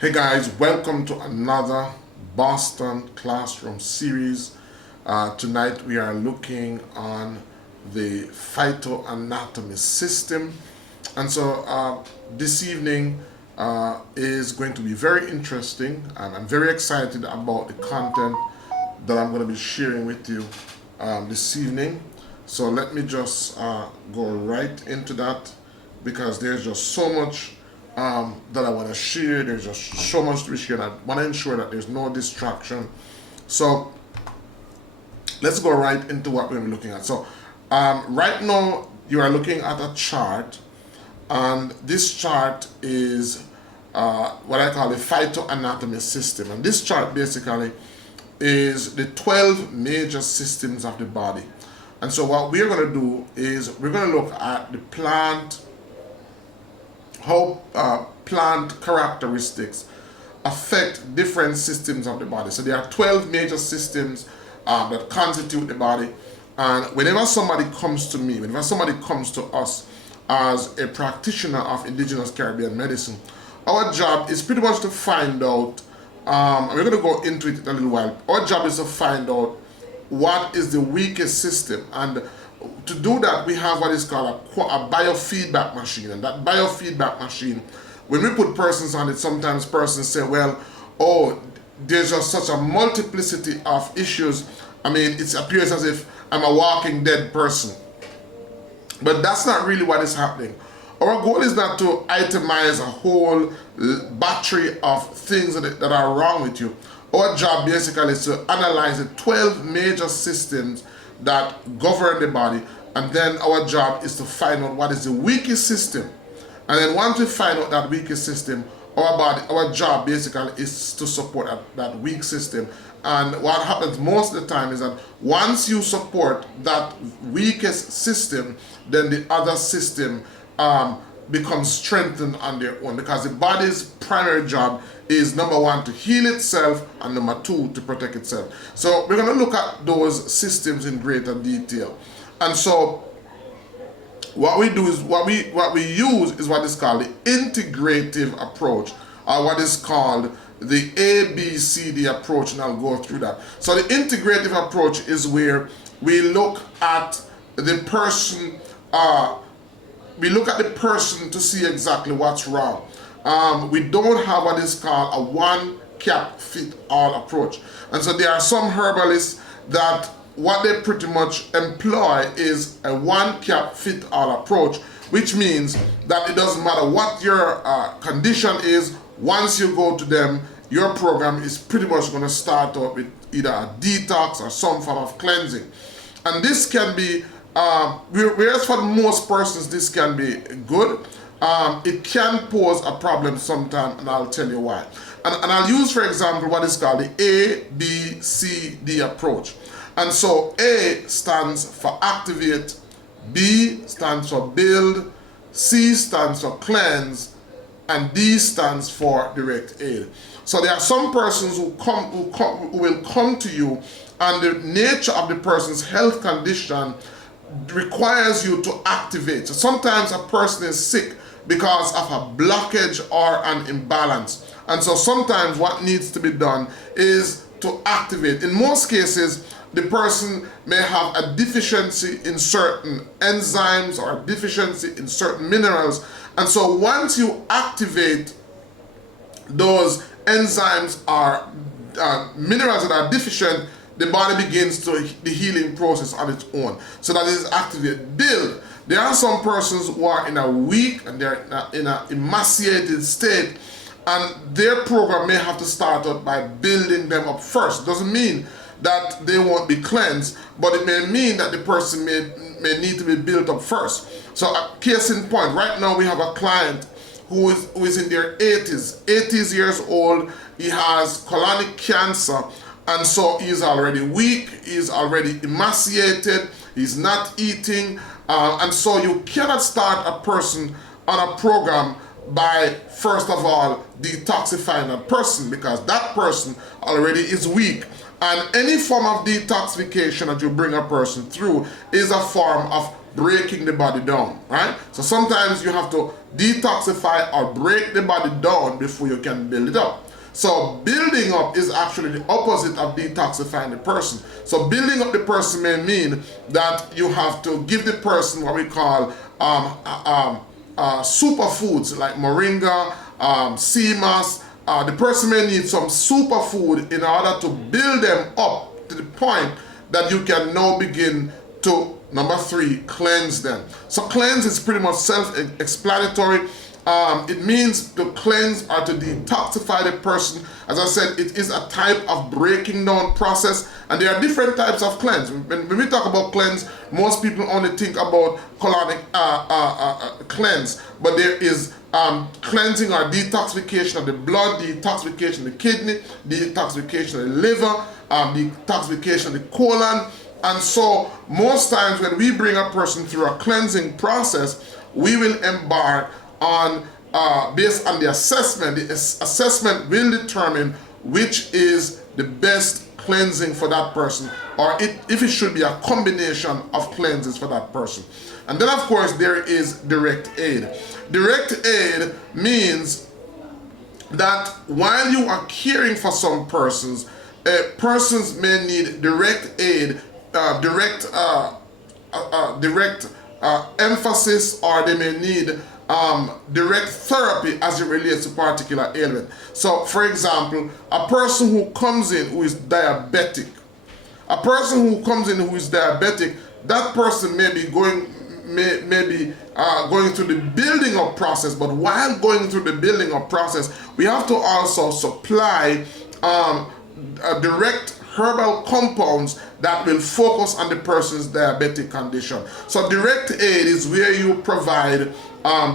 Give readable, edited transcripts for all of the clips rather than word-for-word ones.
Hey guys, welcome to another Boston Classroom series. Tonight we are looking on the phytoanatomy system. And so this evening is going to be very interesting, and I'm very excited about the content that I'm going to be sharing with you this evening. So let me just go right into that, because there's just so much that I want to share. There's just so much to be shared. I want to ensure that there's no distraction. So let's go right into what we're looking at. So right now you are looking at a chart, and this chart is what I call the phytoanatomy system. And this chart basically is the 12 major systems of the body. And so what we're going to do is we're going to look at the plant, how plant characteristics affect different systems of the body. So there are 12 major systems that constitute the body. And whenever somebody comes to me, whenever somebody comes to us as a practitioner of indigenous Caribbean medicine, our job is pretty much to find out, and we're going to go into it in a little while, our job is to find out what is the weakest system. And to do that, we have what is called a biofeedback machine. And that biofeedback machine, when we put persons on it, sometimes persons say, well, oh, there's just such a multiplicity of issues. I mean, it appears as if I'm a walking dead person. But that's not really what is happening. Our goal is not to itemize a whole battery of things that are wrong with you. Our job basically is to analyze the 12 major systems that govern the body, and then our job is to find out what is the weakest system. And then once we find out that weakest system, our job basically is to support that weak system. And what happens most of the time is that once you support that weakest system, then the other system becomes strengthened on their own, because the body's primary job is, number one, to heal itself, and number two, to protect itself. So we're going to look at those systems in greater detail. And so what we do is what we use is what is called the integrative approach, or what is called the ABCD approach, and I'll go through that. So the integrative approach is where we look at the person, to see exactly what's wrong. We don't have what is called a one-cap-fit-all approach. And so there are some herbalists that what they pretty much employ is a one-cap-fit-all approach, which means that it doesn't matter what your condition is. Once you go to them, your program is pretty much going to start out with either a detox or some form of cleansing. And this can be, whereas for most persons this can be good, it can pose a problem sometimes, and I'll tell you why. And I'll use, for example, what is called the ABCD approach. And so A stands for activate, B stands for build, C stands for cleanse, and D stands for direct aid. So there are some persons who will come to you, and the nature of the person's health condition requires you to activate. So sometimes a person is sick because of a blockage or an imbalance. And so sometimes what needs to be done is to activate. In most cases, the person may have a deficiency in certain enzymes or a deficiency in certain minerals. And so once you activate those enzymes or minerals that are deficient, the body begins to the healing process on its own. So that is activate. Build. There are some persons who are in a weak and they're in an emaciated state, and their program may have to start out by building them up first. Doesn't mean that they won't be cleansed, but it may mean that the person may need to be built up first. So a case in point, right now we have a client who is in their 80 years old. He has colonic cancer, and so he's already weak, he's already emaciated, he's not eating, and so you cannot start a person on a program by first of all detoxifying that person, because that person already is weak. And any form of detoxification that you bring a person through is a form of breaking the body down, right? So sometimes you have to detoxify or break the body down before you can build it up. So building up is actually the opposite of detoxifying the person. So building up the person may mean that you have to give the person what we call superfoods like moringa, sea moss. The person may need some superfood in order to build them up to the point that you can now begin to, number 3, cleanse them. So cleanse is pretty much self-explanatory. It means to cleanse or to detoxify the person. As I said, it is a type of breaking down process, and there are different types of cleanse. When we talk about cleanse, most people only think about colonic cleanse, but there is cleansing or detoxification of the blood, detoxification of the kidney, detoxification of the liver, detoxification of the colon. And so most times when we bring a person through a cleansing process, we will embark on based on the assessment. The assessment will determine which is the best cleansing for that person, or if it should be a combination of cleanses for that person. And then of course there is direct aid. Direct aid means that while you are caring for some persons, persons may need direct aid, direct emphasis, or they may need direct therapy as it relates to particular ailment. So for example, a person who comes in who is diabetic, that person may be going through the building up process, but while going through the building up process, we have to also supply direct herbal compounds that will focus on the person's diabetic condition. So direct aid is where you provide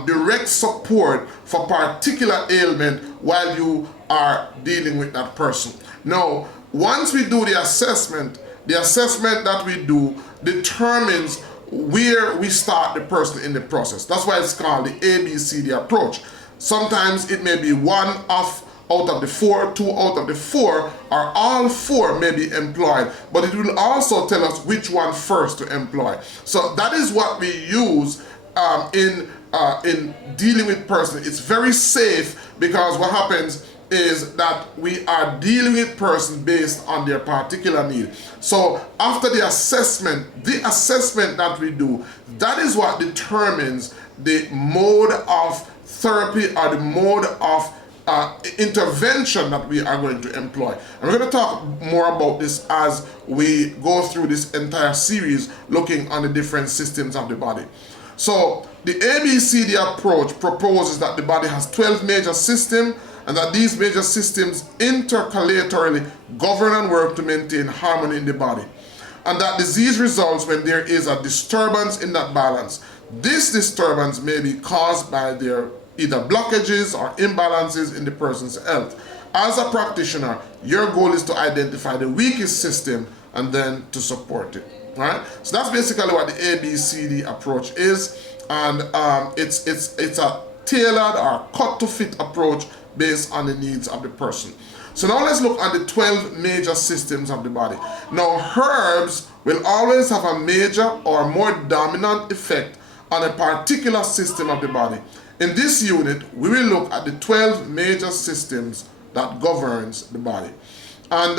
direct support for particular ailment while you are dealing with that person. Now, once we do the assessment that we do determines where we start the person in the process. That's why it's called the ABCD approach. Sometimes it may be one out of the 4, 2 out of the 4, or all 4 may be employed, but it will also tell us which one first to employ. So that is what we use in dealing with person. It's very safe because what happens is that we are dealing with person based on their particular need. So after the assessment that we do, that is what determines the mode of therapy or the mode of intervention that we are going to employ. And we're going to talk more about this as we go through this entire series looking on the different systems of the body. So the ABCD approach proposes that the body has 12 major systems, and that these major systems intercalatorily govern and work to maintain harmony in the body. And that disease results when there is a disturbance in that balance. This disturbance may be caused by their either blockages or imbalances in the person's health. As a practitioner, your goal is to identify the weakest system and then to support it. Right? So that's basically what the ABCD approach is, and it's a tailored or cut to fit approach based on the needs of the person. So now let's look at the 12 major systems of the body. Now herbs will always have a major or more dominant effect on a particular system of the body. In this unit, we will look at the 12 major systems that governs the body. And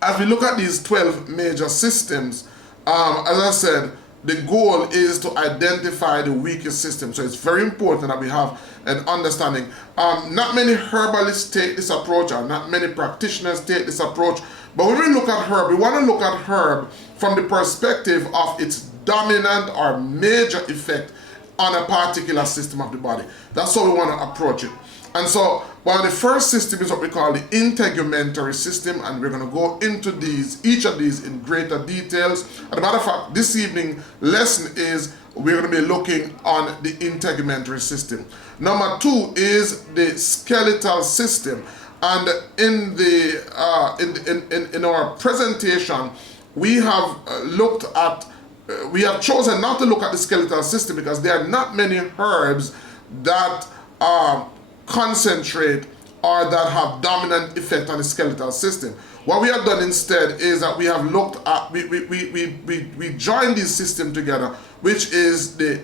as we look at these 12 major systems, as I said, the goal is to identify the weakest system. So it's very important that we have an understanding. Not many herbalists take this approach, or not many practitioners take this approach. But when we look at herb, we want to look at herb from the perspective of its dominant or major effect on a particular system of the body. That's how we want to approach it. And so, while the first system is what we call the integumentary system, and we're going to go into each of these in greater details. As a matter of fact, this evening lesson is we're going to be looking on the integumentary system. Number 2 is the skeletal system, and in our presentation we have looked at. We have chosen not to look at the skeletal system because there are not many herbs that concentrate or that have dominant effect on the skeletal system. what we have done instead is that we have looked at, we joined this system together, which is the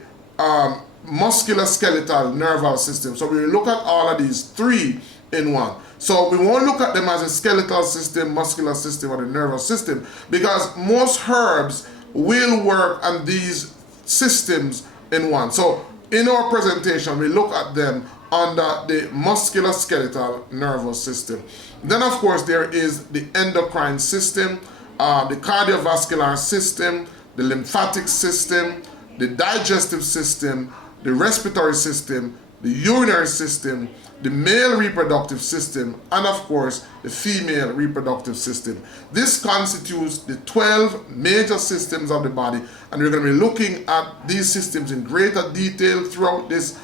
musculoskeletal nervous system. So we look at all of these three in one. So we won't look at them as a skeletal system, muscular system, or the nervous system, because most herbs will work on these systems in one. So in our presentation, we look at them under the musculoskeletal nervous system. Then of course there is the endocrine system, the cardiovascular system, the lymphatic system, the digestive system, the respiratory system, the urinary system, the male reproductive system, and of course the female reproductive system. This constitutes the 12 major systems of the body, and we're going to be looking at these systems in greater detail throughout this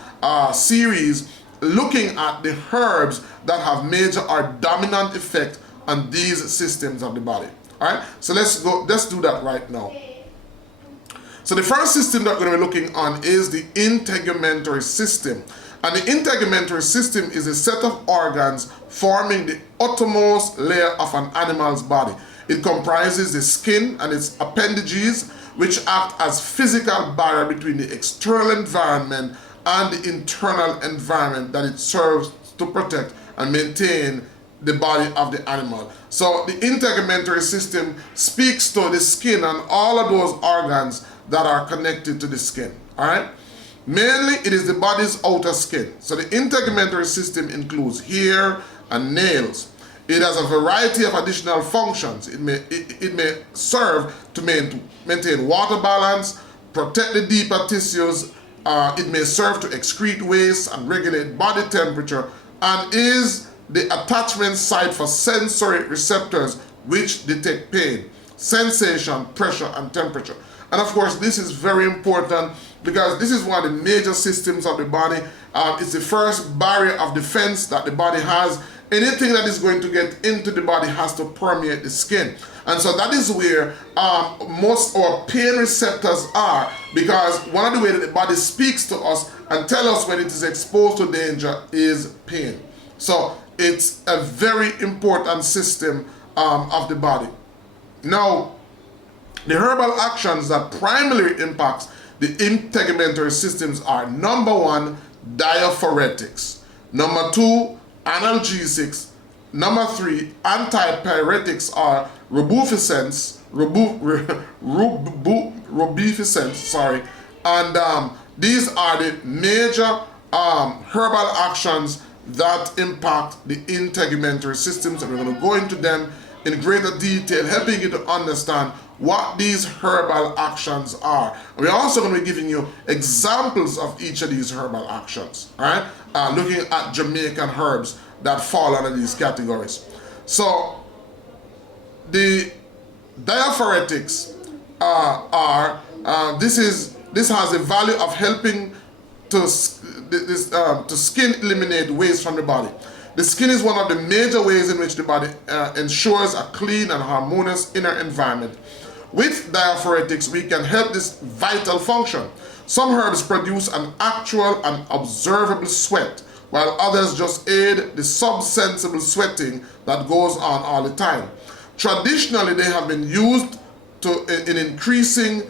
series, looking at the herbs that have major or dominant effect on these systems of the body. All right, so let's do that right now. So the first system that we're going to be looking on is the integumentary system. And the integumentary system is a set of organs forming the outermost layer of an animal's body. It comprises the skin and its appendages, which act as physical barrier between the external environment and the internal environment that it serves to protect and maintain the body of the animal. So the integumentary system speaks to the skin and all of those organs that are connected to the skin. All right? Mainly, it is the body's outer skin. So the integumentary system includes hair and nails. It has a variety of additional functions. It may serve to maintain water balance, protect the deeper tissues. It may serve to excrete waste and regulate body temperature, and is the attachment site for sensory receptors which detect pain, sensation, pressure, and temperature. And of course, this is very important because this is one of the major systems of the body. It's the first barrier of defense that the body has. Anything that is going to get into the body has to permeate the skin. And so that is where most our pain receptors are, because one of the ways that the body speaks to us and tells us when it is exposed to danger is pain. So it's a very important system of the body. Now, the herbal actions that primarily impacts the integumentary systems are: number 1, diaphoretics; number 2, analgesics; number 3, antipyretics or robuficants, and these are the major herbal actions that impact the integumentary systems, and we're going to go into them in greater detail, helping you to understand what these herbal actions are. We're also going to be giving you examples of each of these herbal actions, all right? Looking at Jamaican herbs that fall under these categories. So the diaphoretics this has the value of helping to skin eliminate waste from the body. The skin is one of the major ways in which the body ensures a clean and harmonious inner environment. With diaphoretics, we can help this vital function. Some herbs produce an actual and observable sweat, while others just aid the subsensible sweating that goes on all the time. Traditionally, they have been used in increasing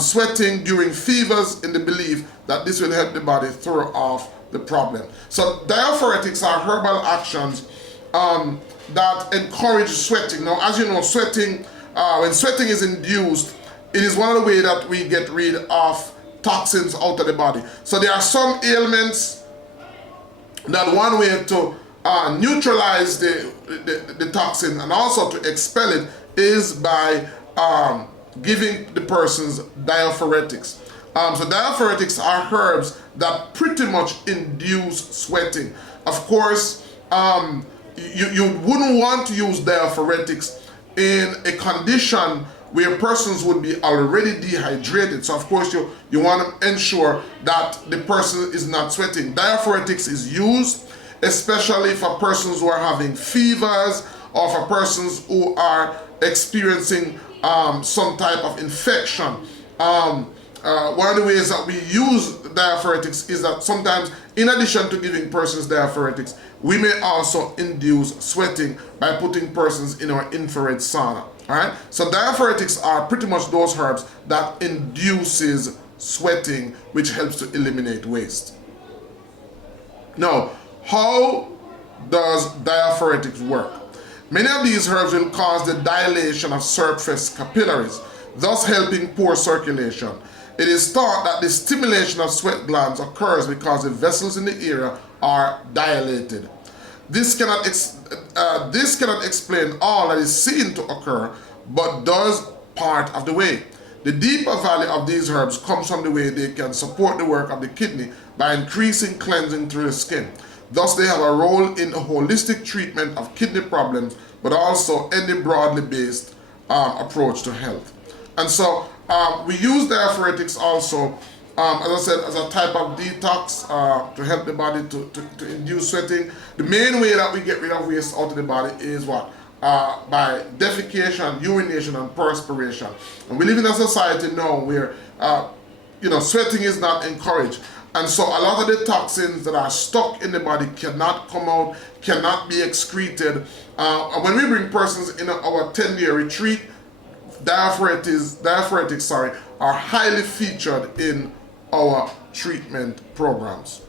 sweating during fevers, in the belief that this will help the body throw off the problem. So diaphoretics are herbal actions that encourage sweating. Now, as you know, sweating, when sweating is induced, it is one of the ways that we get rid of toxins out of the body. So there are some ailments that one way to neutralize the toxin and also to expel it is by giving the persons diaphoretics. So diaphoretics are herbs that pretty much induce sweating. Of course, you wouldn't want to use diaphoretics in a condition where persons would be already dehydrated. So of course you want to ensure that the person is not sweating. Diaphoretics is used especially for persons who are having fevers or for persons who are experiencing some type of infection. One of the ways that we use diaphoretics is that sometimes, in addition to giving persons diaphoretics, we may also induce sweating by putting persons in our infrared sauna. Alright? So diaphoretics are pretty much those herbs that induces sweating, which helps to eliminate waste. Now, how does diaphoretics work? Many of these herbs will cause the dilation of surface capillaries, thus helping poor circulation. It is thought that the stimulation of sweat glands occurs because the vessels in the area are dilated. This cannot explain all that is seen to occur, but does part of the way. The deeper value of these herbs comes from the way they can support the work of the kidney by increasing cleansing through the skin. Thus, they have a role in a holistic treatment of kidney problems, but also any broadly based approach to health. And so, we use diaphoretics also, as I said, as a type of detox to help the body to induce sweating. The main way that we get rid of waste out of the body is what? By defecation, urination, and perspiration. And we live in a society now where sweating is not encouraged. And so a lot of the toxins that are stuck in the body cannot come out, cannot be excreted. And when we bring persons in our 10-day retreat, diaphoretics are highly featured in our treatment programs.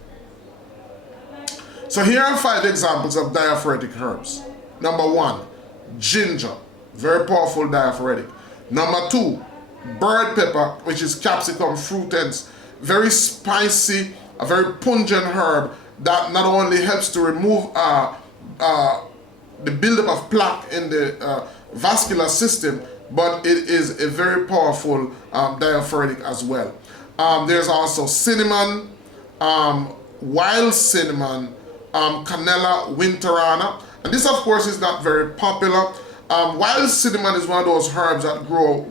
So here are 5 examples of diaphoretic herbs. Number 1, ginger, very powerful diaphoretic. Number 2, bird pepper, which is Capsicum fruitans, very spicy, a very pungent herb that not only helps to remove the buildup of plaque in the vascular system, but it is a very powerful diaphoretic as well. There's also cinnamon, wild cinnamon, Canella winterana, and this of course is not very popular. Wild cinnamon is one of those herbs that grow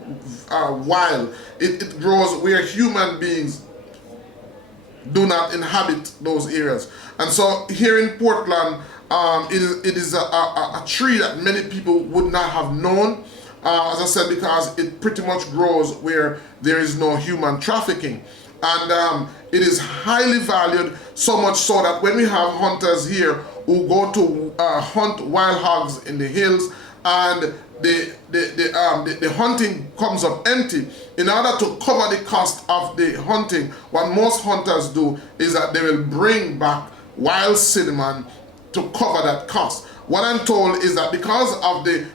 wild. It grows where human beings do not inhabit those areas. And so here in Portland, it is a tree that many people would not have known, as I said, because it pretty much grows where there is no human trafficking. And it is highly valued, so much so that when we have hunters here who go to hunt wild hogs in the hills, and the hunting comes up empty, in order to cover the cost of the hunting, what most hunters do is that they will bring back wild cinnamon to cover that cost. What I'm told is that because of the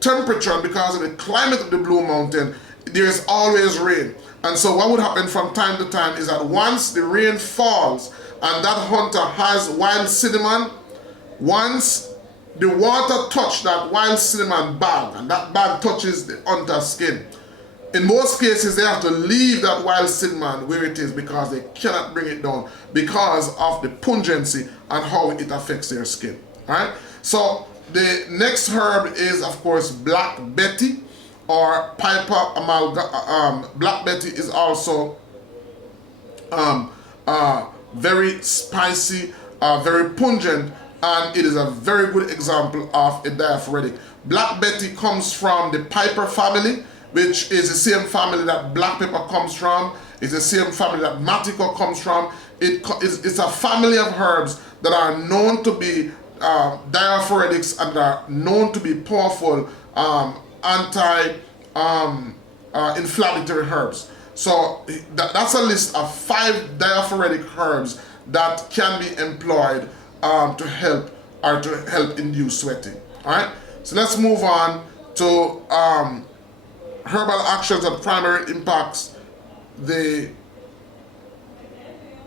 temperature and because of the climate of the Blue Mountain, there is always rain. And so what would happen from time to time is that once the rain falls and that hunter has wild cinnamon, once the water touches that wild cinnamon bag and that bag touches the hunter's skin, in most cases they have to leave that wild cinnamon where it is because they cannot bring it down because of the pungency and how it affects their skin. Alright? So the next herb is of course Black Betty or Piper amalgam. Black Betty is also very spicy, very pungent, and it is a very good example of a diaphoretic. Black Betty comes from the Piper family, which is the same family that black pepper comes from. It's the same family that Matico comes from. It's a family of herbs that are known to be diaphoretics and are known to be powerful anti-inflammatory herbs. So that's a list of 5 diaphoretic herbs that can be employed to help induce sweating. All right. So let's move on to herbal actions that primarily impacts the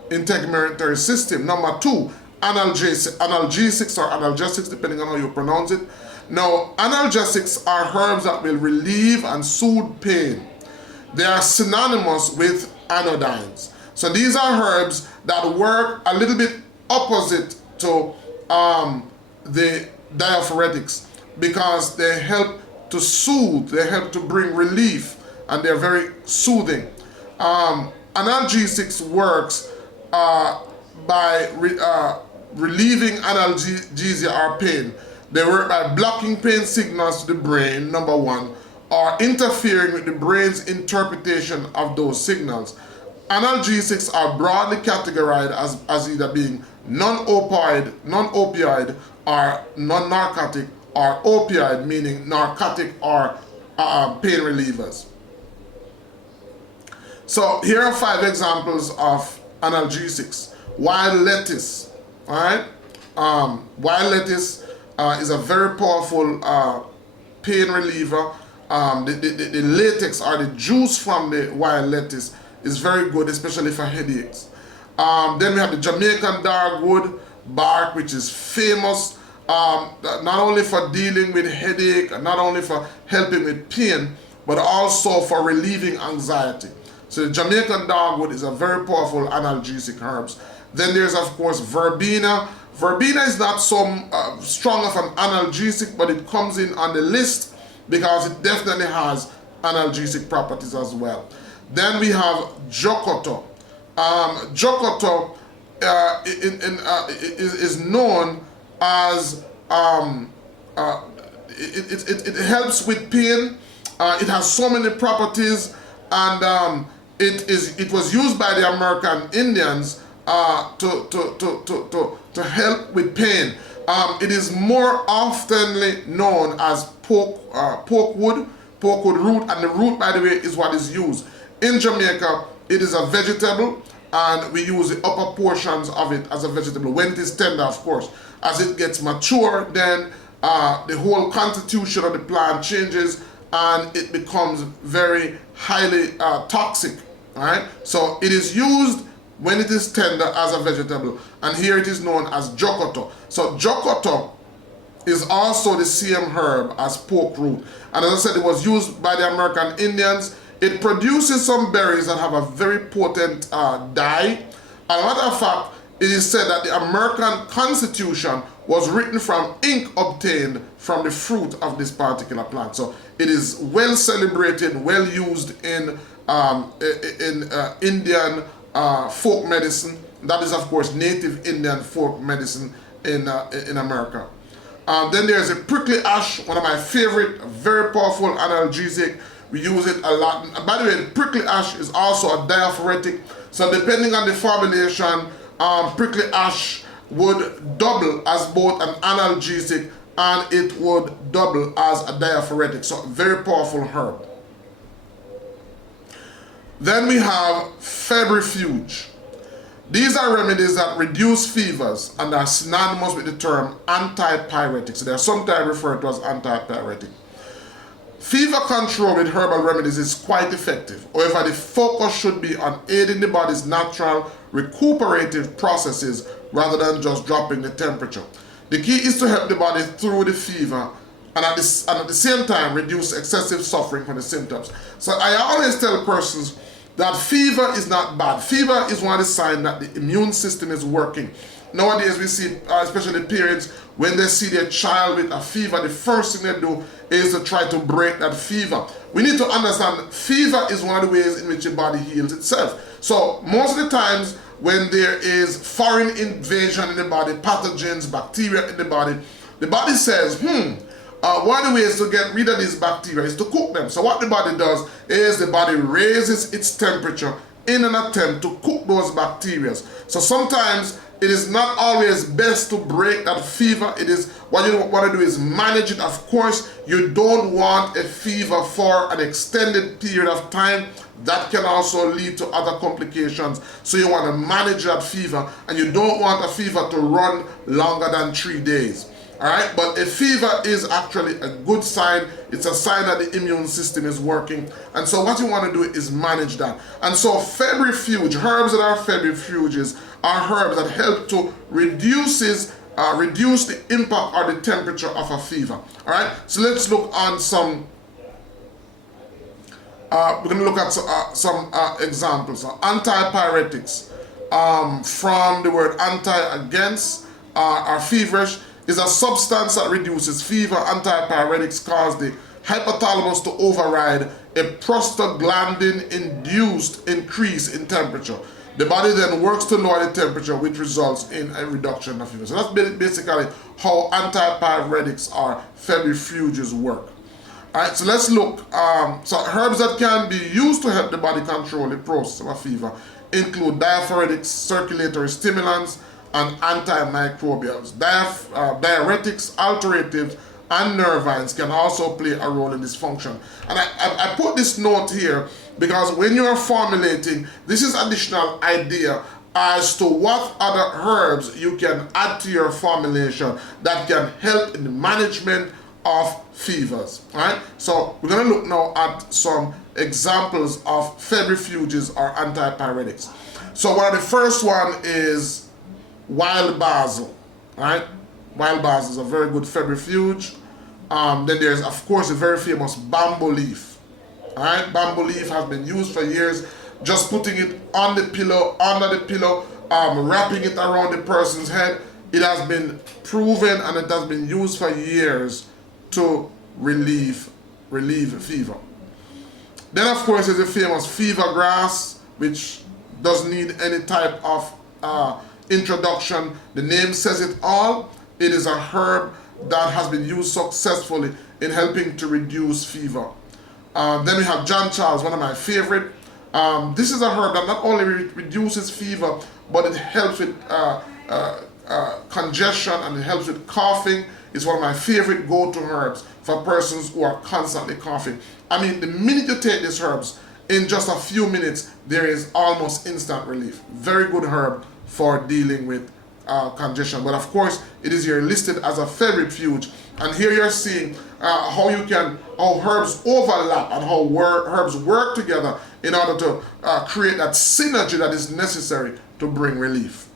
integumentary system. Number 2, analgesics or analgesics, depending on how you pronounce it. Now, analgesics are herbs that will relieve and soothe pain. They are synonymous with anodynes. So these are herbs that work a little bit opposite to the diaphoretics because they help to soothe, they help to bring relief, and they're very soothing. Analgesics works by relieving analgesia or pain. They work by blocking pain signals to the brain, number 1, or interfering with the brain's interpretation of those signals. Analgesics are broadly categorized as either being non-opioid or non-narcotic, or opioid, meaning narcotic or pain relievers. So here are 5 examples of analgesics. Wild lettuce, all right? Wild lettuce is a very powerful pain reliever. The latex or the juice from the wild lettuce is very good, especially for headaches. Then we have the Jamaican dogwood bark, which is famous not only for dealing with headache, not only for helping with pain, but also for relieving anxiety. So the Jamaican dogwood is a very powerful analgesic herbs. Then there's of course verbena. Verbena is not so strong of an analgesic, but it comes in on the list because it definitely has analgesic properties as well. Then we have jokoto. Jokoto is known as it helps with pain. It has so many properties, and it was used by the American Indians to help with pain. It is more oftenly known as porkwood root, and the root, by the way, is what is used. In Jamaica, it is a vegetable, and we use the upper portions of it as a vegetable when it is tender, of course. As it gets mature, then the whole constitution of the plant changes and it becomes very highly toxic, all right? So it is used when it is tender as a vegetable, and here it is known as jokoto. So jokoto is also the same herb as pork root, and as I said, it was used by the American Indians. It produces some berries that have a very potent dye. As a matter of fact, it is said that the American Constitution was written from ink obtained from the fruit of this particular plant. So it is well celebrated, well used in Indian folk medicine. That is, of course, native Indian folk medicine in America. Then there's a prickly ash, one of my favorite, very powerful analgesic. We use it a lot. By the way, prickly ash is also a diaphoretic. So depending on the formulation, prickly ash would double as both an analgesic and it would double as a diaphoretic. So very powerful herb. Then we have febrifuge. These are remedies that reduce fevers and are synonymous with the term antipyretic. So they are sometimes referred to as antipyretic. Fever control with herbal remedies is quite effective. However, the focus should be on aiding the body's natural recuperative processes rather than just dropping the temperature. The key is to help the body through the fever and at the same time reduce excessive suffering from the symptoms. So I always tell persons that fever is not bad. Fever is one of the signs that the immune system is working. Nowadays we see, especially parents, when they see their child with a fever, the first thing they do is to try to break that fever. We need to understand fever is one of the ways in which the body heals itself. So most of the times when there is foreign invasion in the body, pathogens, bacteria in the body says, one of the ways to get rid of these bacteria is to cook them. So what the body does is the body raises its temperature in an attempt to cook those bacteria. So sometimes it is not always best to break that fever. It is what you want to do is manage it. Of course, you don't want a fever for an extended period of time. That can also lead to other complications. So you want to manage that fever, and you don't want a fever to run longer than 3 days. All right, but a fever is actually a good sign. It's a sign that the immune system is working. And so what you want to do is manage that. And so febrifuge, herbs that are febrifuges, are herbs that help to reduce the impact or the temperature of a fever. All right, so let's look on some. We're going to look at some examples. Antipyretics, from the word anti, against, are feverish, is a substance that reduces fever. Antipyretics cause the hypothalamus to override a prostaglandin-induced increase in temperature. The body then works to lower the temperature, which results in a reduction of fever. So that's basically how antipyretics or febrifuges work. All right, so let's look. So herbs that can be used to help the body control the process of a fever include diaphoretics, circulatory stimulants, and antimicrobials. Diuretics, alteratives, and nervines can also play a role in this function. And I put this note here because when you are formulating, this is additional idea as to what other herbs you can add to your formulation that can help in the management of fevers. Right? So we're going to look now at some examples of febrifuges or antipyretics. So one of the first one is wild basil. Right? Wild basil is a very good febrifuge. Then there's of course a very famous bamboo leaf. Alright, bamboo leaf has been used for years. Just putting it on the pillow, under the pillow, wrapping it around the person's head. It has been proven and it has been used for years to relieve fever. Then of course there's the famous fever grass, which doesn't need any type of introduction. The name says it all. It is a herb that has been used successfully in helping to reduce fever. Then we have John Charles, one of my favorite. This is a herb that not only reduces fever, but it helps with congestion and it helps with coughing. It's one of my favorite go-to herbs for persons who are constantly coughing. I mean, the minute you take these herbs, in just a few minutes, there is almost instant relief. Very good herb for dealing with congestion. But of course, it is here listed as a febrifuge. And here you're seeing how herbs overlap and how herbs work together in order to create that synergy that is necessary to bring relief.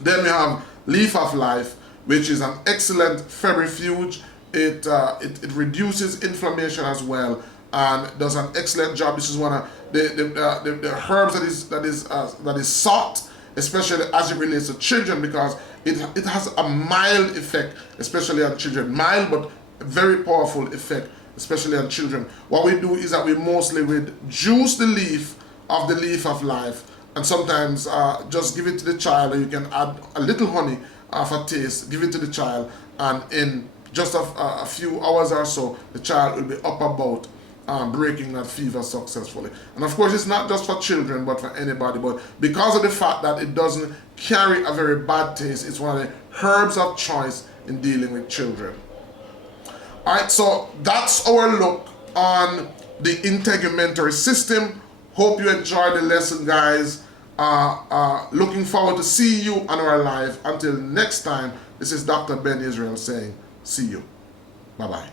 Then we have leaf of life, which is an excellent febrifuge. It reduces inflammation as well and does an excellent job. This is one of the herbs that is sought, especially as it relates to children, because it has a mild effect, especially on children. Mild but very powerful effect, especially on children. What we do is that we mostly would juice the leaf of life, and sometimes just give it to the child, or you can add a little honey for taste, give it to the child, and in just a few hours or so, the child will be up about breaking that fever successfully. And of course, it's not just for children, but for anybody. But because of the fact that it doesn't carry a very bad taste, it's one of the herbs of choice in dealing with children. All right, so that's our look on the integumentary system. Hope you enjoyed the lesson, guys. Looking forward to see you on our live. Until next time, this is Dr. Ben Israel saying, see you. Bye-bye.